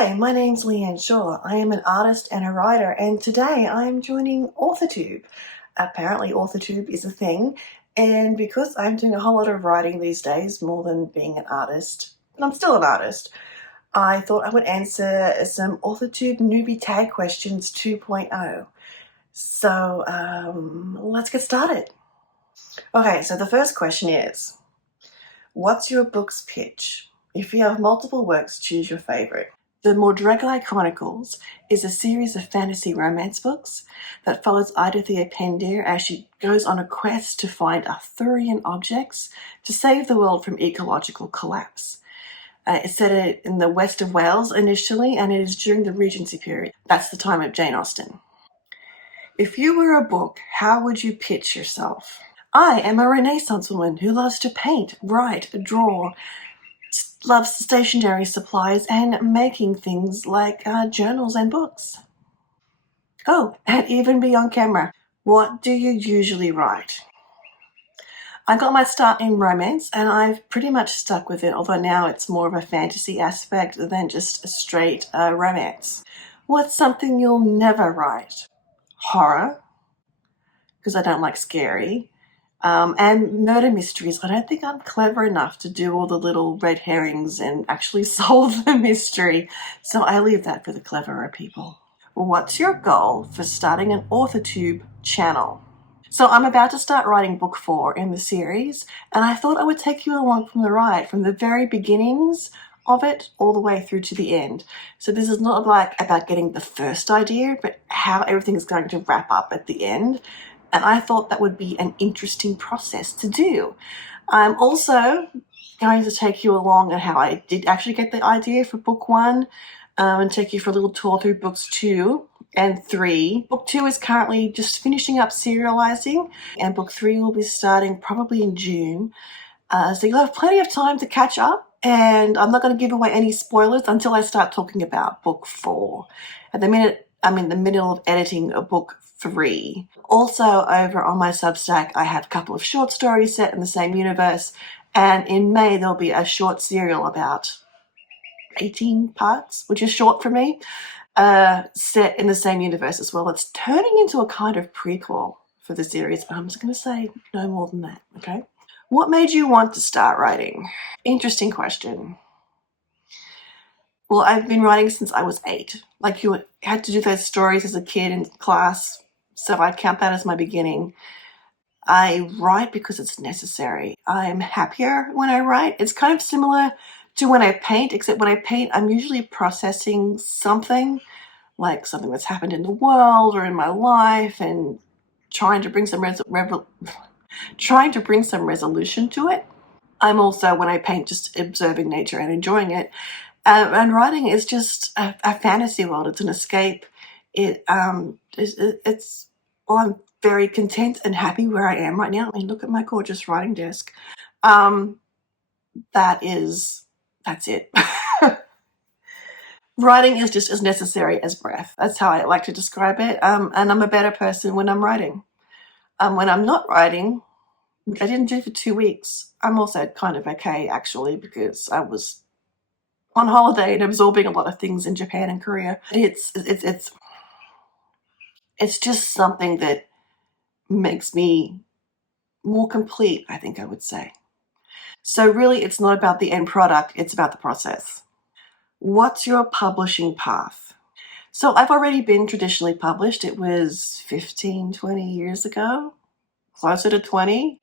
Hi, my name's Leanne Shaw. I am an artist and a writer, and today I'm joining AuthorTube. Apparently, AuthorTube is a thing, and because I'm doing a whole lot of writing these days, more than being an artist, and I'm still an artist, I thought I would answer some AuthorTube newbie tag questions 2.0. So, let's get started. Okay, so the first question is, what's your book's pitch? If you have multiple works, choose your favorite. The Mordraggai Chronicles is a series of fantasy romance books that follows Idathea Pendir as she goes on a quest to find Arthurian objects to save the world from ecological collapse. It's set in the west of Wales initially, and it is during the Regency period. That's the time of Jane Austen. If you were a book, how would you pitch yourself? I am a Renaissance woman who loves to paint, write, draw, loves stationery supplies and making things like journals and books. Oh, and even be on camera. What do you usually write? I got my start in romance and I've pretty much stuck with it, although now it's more of a fantasy aspect than just a straight romance. What's something you'll never write? Horror, because I don't like scary. And murder mysteries. I don't think I'm clever enough to do all the little red herrings and actually solve the mystery, so I leave that for the cleverer people. What's your goal for starting an AuthorTube channel? So I'm about to start writing book 4 in the series, and I thought I would take you along from the ride, from the very beginnings of it all the way through to the end. So this is not like about getting the first idea, but how everything is going to wrap up at the end. And I thought that would be an interesting process to do. I'm also going to take you along on how I did actually get the idea for book 1 and take you for a little tour through books 2 and 3. Book 2 is currently just finishing up serializing, and book 3 will be starting probably in June. So you'll have plenty of time to catch up, and I'm not going to give away any spoilers until I start talking about book 4. At the minute, I'm in the middle of editing a book 3. Also, over on my Substack, I have a couple of short stories set in the same universe, and in May there'll be a short serial about 18 parts, which is short for me, set in the same universe as well. It's turning into a kind of prequel for the series, but I'm just going to say no more than that, okay? What made you want to start writing? Interesting question. Well, I've been writing since I was 8. Like, you had to do those stories as a kid in class, so I count that as my beginning. I write because it's necessary. I'm happier when I write. It's kind of similar to when I paint, except when I paint, I'm usually processing something, like something that's happened in the world or in my life, and trying to bring some resolution to it. I'm also, when I paint, just observing nature and enjoying it. And writing is just a fantasy world. It's an escape. Well, I'm very content and happy where I am right now. I mean, look at my gorgeous writing desk. That's it. Writing is just as necessary as breath. That's how I like to describe it. And I'm a better person when I'm writing. When I'm not writing, which I didn't do for 2 weeks, I'm also kind of okay, actually, because I was on holiday and absorbing a lot of things in Japan and Korea. It's just something that makes me more complete, I think I would say. So really, it's not about the end product, it's about the process. What's your publishing path? So I've already been traditionally published. It was 15, 20 years ago, closer to 20.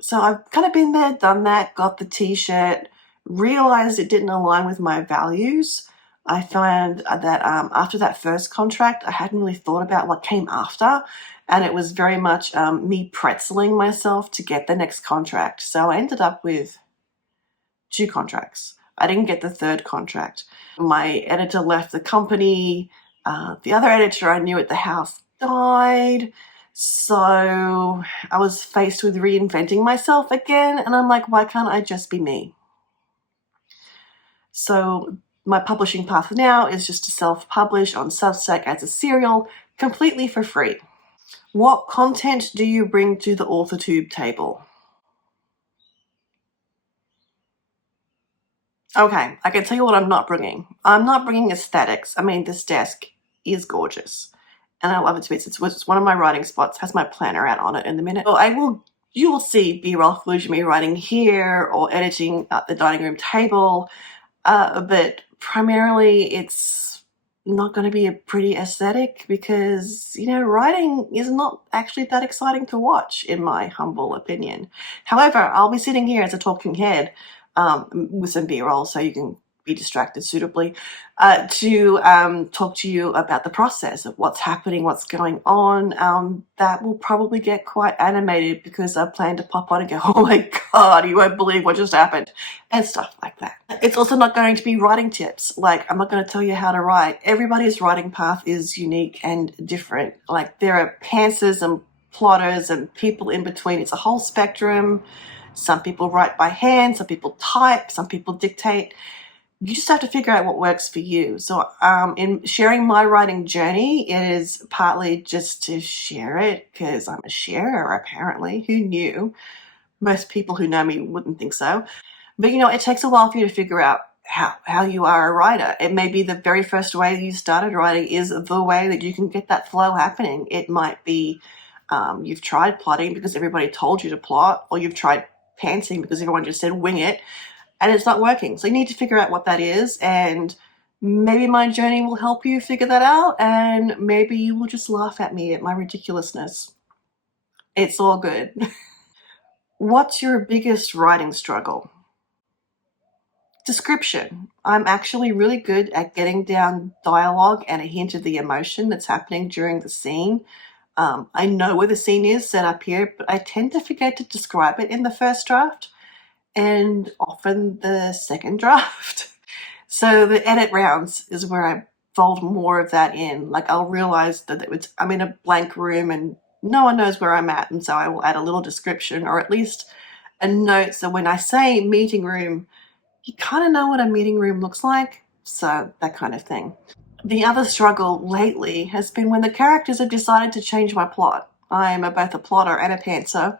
So I've kind of been there, done that, got the t-shirt, realized it didn't align with my values. I found that after that first contract, I hadn't really thought about what came after, and it was very much me pretzeling myself to get the next contract. So I ended up with 2 contracts. I didn't get the 3rd contract. My editor left the company. The other editor I knew at the house died. So I was faced with reinventing myself again, and I'm like, why can't I just be me? So my publishing path now is just to self-publish on Substack as a serial, completely for free. What content do you bring to the AuthorTube table? Okay, I can tell you what I'm not bringing. I'm not bringing aesthetics. I mean, this desk is gorgeous, and I love it to bits. It's one of my writing spots. Has my planner out on it in the minute. So you will see B-roll footage of me writing here or editing at the dining room table. But primarily, it's not going to be a pretty aesthetic because, writing is not actually that exciting to watch, in my humble opinion. However, I'll be sitting here as a talking head with some B-roll so you can be distracted suitably to talk to you about the process of what's happening, what's going on. That will probably get quite animated because I plan to pop on and go, oh my God, you won't believe what just happened, and stuff like that. It's also not going to be writing tips. Like, I'm not going to tell you how to write. Everybody's writing path is unique and different. Like, there are pantsers and plotters and people in between. It's a whole spectrum. Some people write by hand, some people type, some people dictate. You just have to figure out what works for you. So in sharing my writing journey, it is partly just to share it because I'm a sharer, apparently. Who knew? Most people who know me wouldn't think so. But it takes a while for you to figure out how you are a writer. It may be the very first way you started writing is the way that you can get that flow happening. It might be you've tried plotting because everybody told you to plot, or you've tried pantsing because everyone just said wing it, and it's not working. So you need to figure out what that is, and maybe my journey will help you figure that out, and maybe you will just laugh at me at my ridiculousness. It's all good. What's your biggest writing struggle? Description. I'm actually really good at getting down dialogue and a hint of the emotion that's happening during the scene. I know where the scene is set up here, but I tend to forget to describe it in the first draft and often the second draft. So the edit rounds is where I fold more of that in. Like, I'll realize that I'm in a blank room and no one knows where I'm at, and so I will add a little description or at least a note. So when I say meeting room, you kind of know what a meeting room looks like. So that kind of thing. The other struggle lately has been when the characters have decided to change my plot. I am both a plotter and a pantser.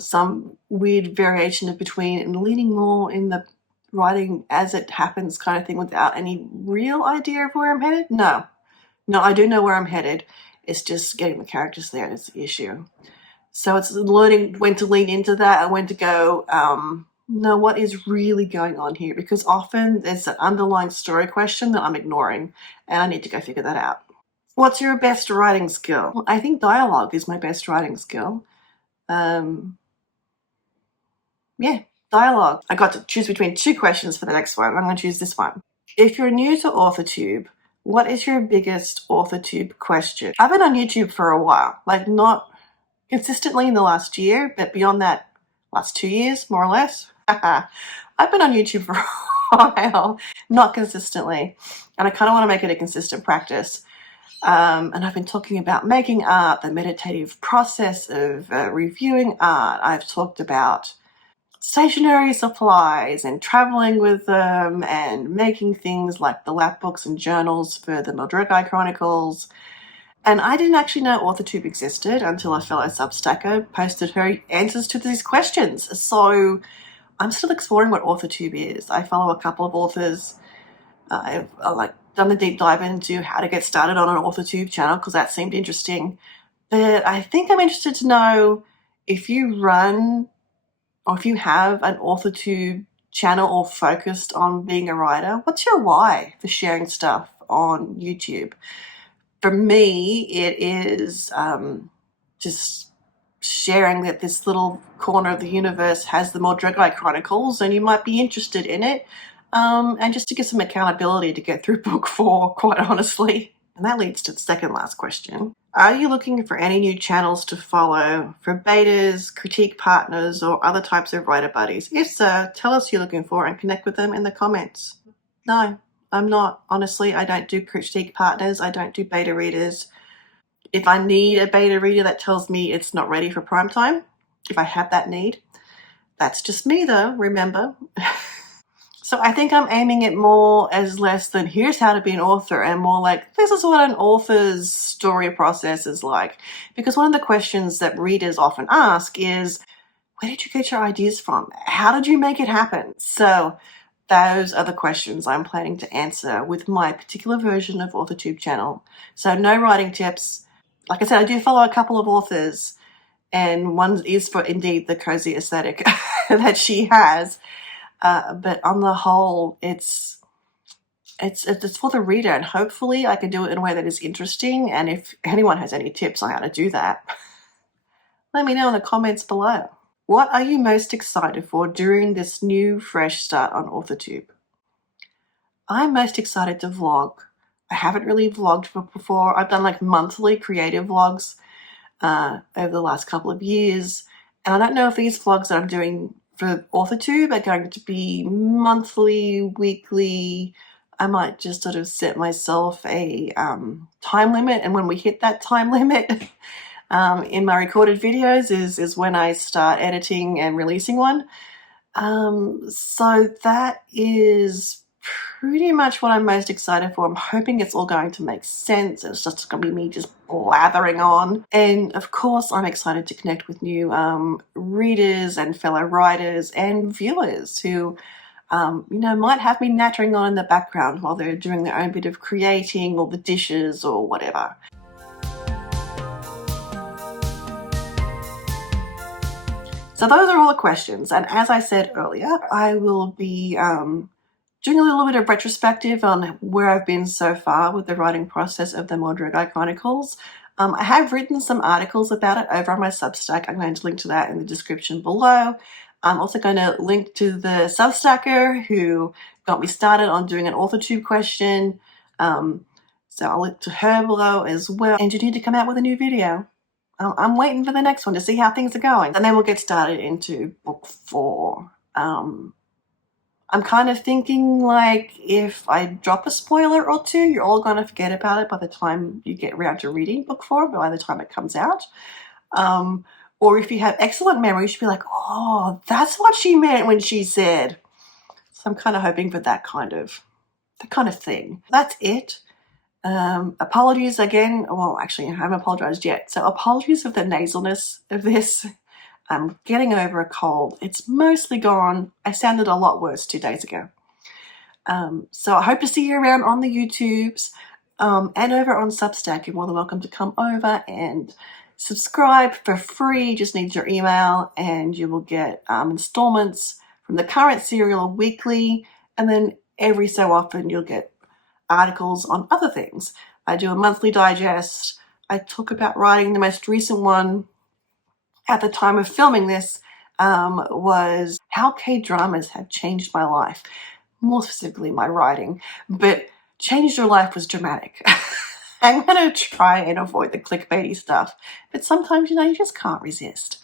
Some weird variation of between, and leaning more in the writing as it happens kind of thing without any real idea of where I'm headed. No, I do know where I'm headed. It's just getting the characters there that's the issue. So it's learning when to lean into that and when to go, no, what is really going on here? Because often there's an underlying story question that I'm ignoring, and I need to go figure that out. What's your best writing skill? Well, I think dialogue is my best writing skill. Yeah, dialogue. I got to choose between two questions for the next one. I'm going to choose this one. If you're new to AuthorTube, what is your biggest AuthorTube question? I've been on YouTube for a while, like not consistently in the last year, but beyond that, last 2 years, more or less. I've been on YouTube for a while, not consistently, and I kind of want to make it a consistent practice. And I've been talking about making art, the meditative process of reviewing art. I've talked about stationery supplies and traveling with them and making things like the lap books and journals for the Mildregai Chronicles. And I didn't actually know AuthorTube existed until a fellow Substacker posted her answers to these questions. So I'm still exploring what AuthorTube is. I follow a couple of authors. I've done the deep dive into how to get started on an AuthorTube channel because that seemed interesting. But I think I'm interested to know if you run or if you have an AuthorTube channel or focused on being a writer, what's your why for sharing stuff on YouTube? For me, it is just sharing that this little corner of the universe has the Mildregai Chronicles and you might be interested in it, and just to get some accountability to get through book 4, quite honestly. And that leads to the second last question. Are you looking for any new channels to follow for betas, critique partners, or other types of writer buddies? If so, tell us who you're looking for and connect with them in the comments. No, I'm not. Honestly, I don't do critique partners. I don't do beta readers. If I need a beta reader that tells me it's not ready for prime time, if I have that need, that's just me though, remember? So I think I'm aiming it more as less than here's how to be an author and more like this is what an author's story process is like. Because one of the questions that readers often ask is, where did you get your ideas from? How did you make it happen? So those are the questions I'm planning to answer with my particular version of AuthorTube channel. So no writing tips. Like I said, I do follow a couple of authors, and one is for indeed the cozy aesthetic that she has. But on the whole, it's for the reader, and hopefully I can do it in a way that is interesting. And if anyone has any tips on how to do that, let me know in the comments below. What are you most excited for during this new fresh start on AuthorTube? I'm most excited to vlog. I haven't really vlogged before. I've done like monthly creative vlogs over the last couple of years. And I don't know if these vlogs that I'm doing for AuthorTube are going to be monthly, weekly. I might just sort of set myself a time limit. And when we hit that time limit in my recorded videos is when I start editing and releasing one. So that is pretty much what I'm most excited for. I'm hoping it's all going to make sense. It's just going to be me just blathering on. And of course, I'm excited to connect with new readers and fellow writers and viewers who, might have me nattering on in the background while they're doing their own bit of creating or the dishes or whatever. So those are all the questions. And as I said earlier, I will be doing a little bit of retrospective on where I've been so far with the writing process of the Mordred Chronicles. I have written some articles about it over on my Substack. I'm going to link to that in the description below. I'm also going to link to the Substacker who got me started on doing an AuthorTube question. So I'll link to her below as well. And you need to come out with a new video. I'm waiting for the next one to see how things are going. And then we'll get started into book 4. I'm kind of thinking like if I drop a spoiler or two, you're all going to forget about it by the time you get around to reading book 4, by the time it comes out. Or if you have excellent memory, you should be like, oh, that's what she meant when she said. So I'm kind of hoping for that kind of thing. That's it. Apologies again. Well, actually, I haven't apologized yet. So apologies for the nasalness of this. I'm getting over a cold. It's mostly gone. I sounded a lot worse 2 days ago. So I hope to see you around on the YouTubes and over on Substack. You're more than welcome to come over and subscribe for free. Just need your email and you will get installments from the current serial weekly. And then every so often you'll get articles on other things. I do a monthly digest. I talk about writing. The most recent one at the time of filming this was how K-dramas had changed my life, more specifically my writing, but changed your life was dramatic. I'm going to try and avoid the clickbaity stuff, but sometimes, you just can't resist.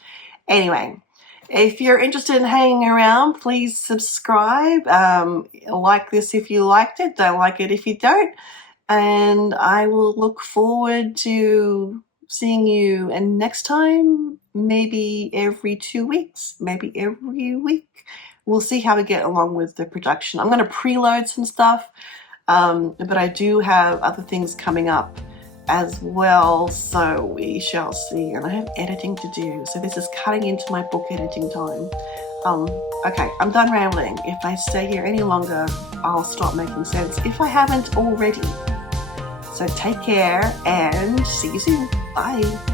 Anyway, if you're interested in hanging around, please subscribe. Like this if you liked it. Don't like it if you don't. And I will look forward to seeing you. And next time, maybe every 2 weeks, maybe every week. We'll see how we get along with the production. I'm going to preload some stuff, but I do have other things coming up as well, so we shall see. And I have editing to do, so this is cutting into my book editing time. Okay, I'm done rambling. If I stay here any longer, I'll stop making sense if I haven't already. So take care and see you soon. Bye.